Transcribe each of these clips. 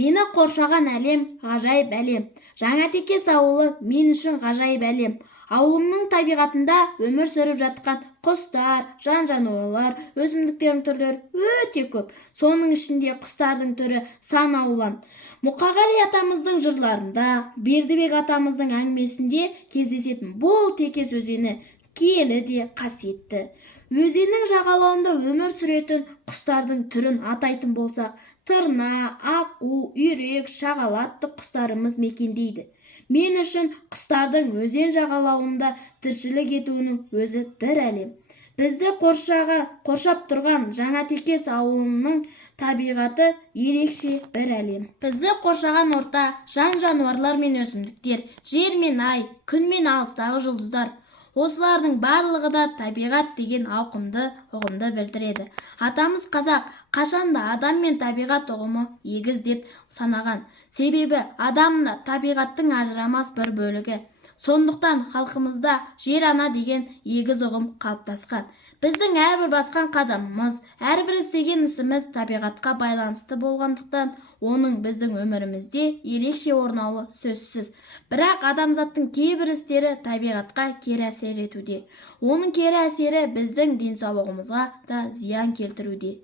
Мені қоршаған әлем ғажайып әлем. Жаңатекес ауылы мен үшін ғажайып әлем. Ауылымның табиғатында өмір сүріп жатқан құстар, жан-жануарлар, өсімдіктердің түрлері өте көп. Соның ішінде құстардың түрі сан алуан. Мұқағали атамыздың жырларында, Бердібек атамыздың әңгімесінде кездесетін бұл Текес өзені киелі де қасиетті. Өзеннің жағалауында өмір сүретін құстардың түрін атайтын болсақ, тырна, аққу, үйрек, шағала атты құстарымыз мекендейді. Мен үшін құстардың өзен жағалауында тіршілік етуінің өзі бір әлем. Бізді қоршап тұрған Жаңатекес ауылының табиғаты ерекше бір әлем. Бізді қоршаған орта жан-жануарлар мен өсімдіктер, жер мен ай, күн мен алыстағы жұлдыздар. Осылардың барлығы да табиғат деген ауқымды ұғымды білдіреді. Атамыз қазақ қашанда адам мен табиғат ұғымы егіз деп санаған. Себебі адам да табиғаттың ажырамас бір бөлігі. Сондықтан халқымызда жер ана деген егіз ұғым қалыптасқан. Біздің әрбір басқан қадамымыз, әрбір істеген ісіміз табиғатқа байланысты болғандықтан, оның біздің өмірімізде ерекше орын алуы сөзсіз. Бірақ адамзаттың кейбір істері табиғатқа кері әсер етуде. Оның кері әсері біздің денсаулығымызға да зиян келтіруде.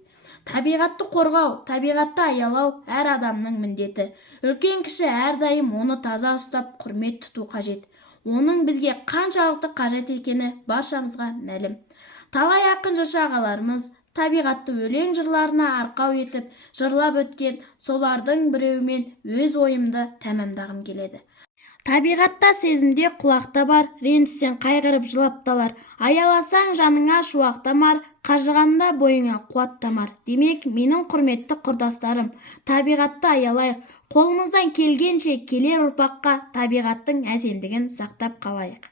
Табиғатты қорғау, табиғатты аялау әр адамның міндеті. Үлкен-кіші әрдайым оны таза ұстап, құрмет тұту қажет. Оның бізге қаншалықты қажет екені баршамызға мәлім. Талай ақын жыршы ағаларымыз табиғатты өлең жырларына арқау етіп жырлап өткен, солардың біреуімен өз ойымды тәмамдағым келеді. Табиғатта сезімде құлақта бар, ренжісең қайғырып жылап талар. Аяласаң жаныңа шуақтамар, қажығанда бойыңа қуат тамар. Демек, менің құрметті құрдастарым, табиғатты аялайық, қолымыздан келгенше келер ұрпаққа табиғаттың әсемдігін сақтап қалайық.